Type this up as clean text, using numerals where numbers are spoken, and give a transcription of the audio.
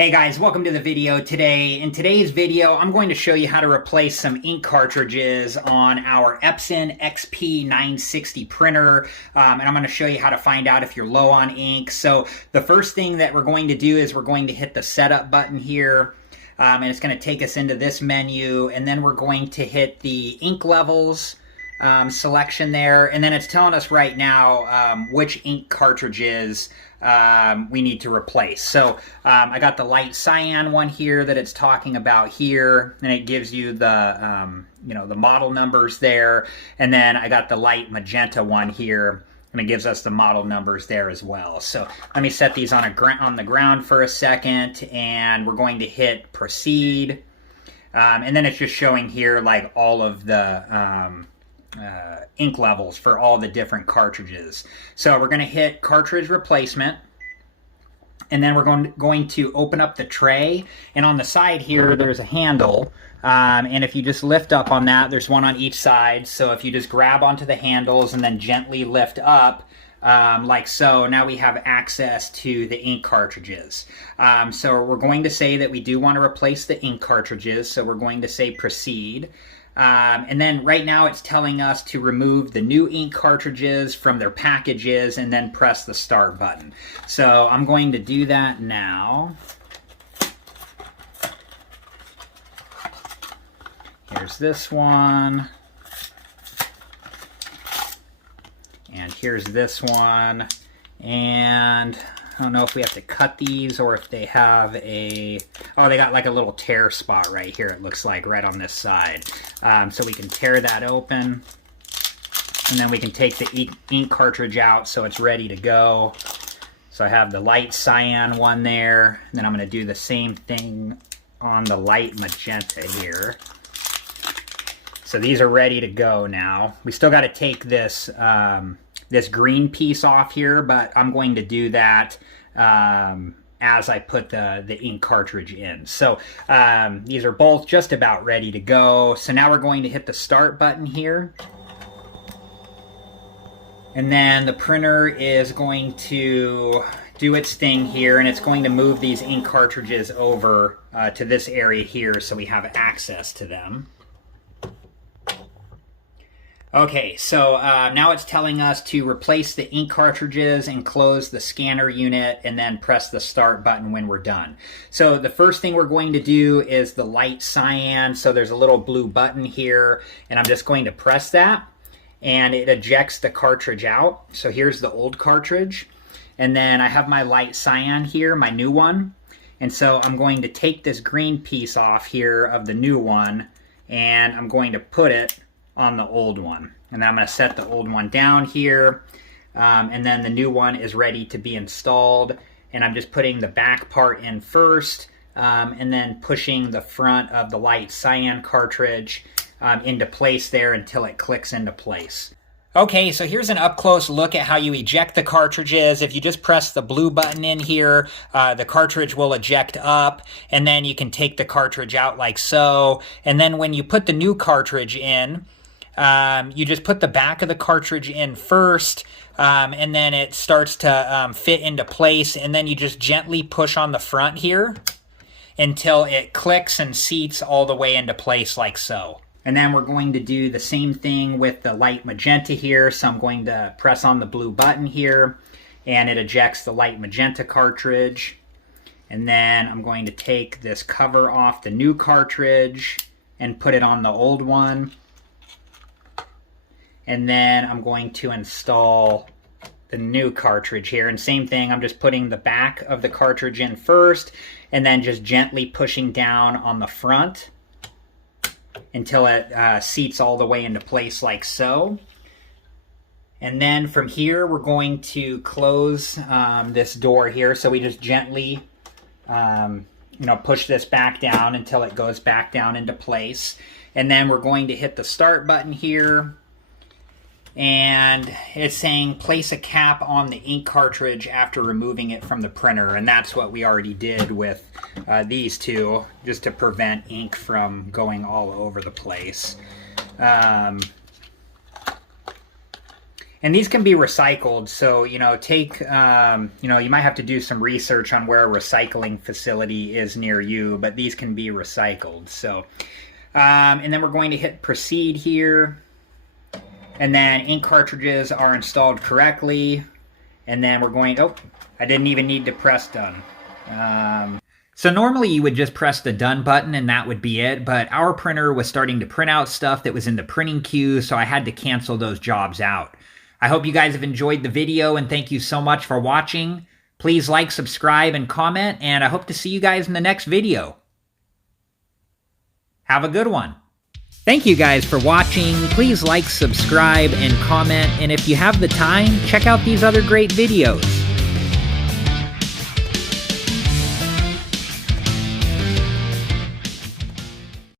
Hey guys, welcome to the video today. In today's video, I'm going to show you how to replace some ink cartridges on our Epson XP960 printer, and I'm going to show you how to find out if you're low on ink. So the first thing that we're going to do is we're going to hit the setup button here, and it's going to take us into this menu, and then we're going to hit the ink levels selection there, and then it's telling us right now which ink cartridges we need to replace. So I got the light cyan one here that it's talking about here, and it gives you the the model numbers there, and then I got the light magenta one here, and it gives us the model numbers there as well. So let me set these on the ground for a second, and we're going to hit proceed, and then it's just showing here like all of the ink levels for all the different cartridges. So we're going to hit cartridge replacement, and then we're going to open up the tray, and on the side here there's a handle, and if you just lift up on that, there's one on each side. So if you just grab onto the handles and then gently lift up like so, now we have access to the ink cartridges. So we're going to say that we do want to replace the ink cartridges, so we're going to say proceed. And then right now it's telling us to remove the new ink cartridges from their packages and then press the start button. So I'm going to do that now. Here's this one. And here's this one. And I don't know if we have to cut these or if they have a... Oh, they got like a little tear spot right here, it looks like, right on this side. So we can tear that open, and then we can take the ink cartridge out so it's ready to go. So I have the light cyan one there, and then I'm going to do the same thing on the light magenta here. So these are ready to go now. We still got to take this this green piece off here, but I'm going to do that as I put the ink cartridge in. So these are both just about ready to go. So now we're going to hit the start button here. And then the printer is going to do its thing here, and it's going to move these ink cartridges over to this area here so we have access to them. Okay, so now it's telling us to replace the ink cartridges and close the scanner unit and then press the start button when we're done. So the first thing we're going to do is the light cyan. So there's a little blue button here, and I'm just going to press that, and it ejects the cartridge out. So here's the old cartridge, and then I have my light cyan here, my new one. And so I'm going to take this green piece off here of the new one, and I'm going to put it on the old one, and then I'm going to set the old one down here, and then the new one is ready to be installed, and I'm just putting the back part in first, and then pushing the front of the light cyan cartridge into place there until it clicks into place. Okay, so here's an up-close look at how you eject the cartridges. If you just press the blue button in here, the cartridge will eject up, and then you can take the cartridge out like so. And then when you put the new cartridge in, you just put the back of the cartridge in first, and then it starts to fit into place, and then you just gently push on the front here until it clicks and seats all the way into place like so. And then we're going to do the same thing with the light magenta here, so I'm going to press on the blue button here, and it ejects the light magenta cartridge. And then I'm going to take this cover off the new cartridge and put it on the old one. And then I'm going to install the new cartridge here. And same thing, I'm just putting the back of the cartridge in first, and then just gently pushing down on the front until it seats all the way into place like so. And then from here, we're going to close this door here. So we just gently push this back down until it goes back down into place. And then we're going to hit the start button here, and it's saying place a cap on the ink cartridge after removing it from the printer, and that's what we already did with these two, just to prevent ink from going all over the place. And these can be recycled, so, you know, you might have to do some research on where a recycling facility is near you, but these can be recycled. So, and then we're going to hit proceed here. And then ink cartridges are installed correctly. And then we're going, oh, I didn't even need to press done. So normally you would just press the done button and that would be it, but our printer was starting to print out stuff that was in the printing queue, so I had to cancel those jobs out. I hope you guys have enjoyed the video, and thank you so much for watching. Please like, subscribe, and comment, and I hope to see you guys in the next video. Have a good one. Thank you guys for watching. Please like, subscribe, and comment, and if you have the time, check out these other great videos.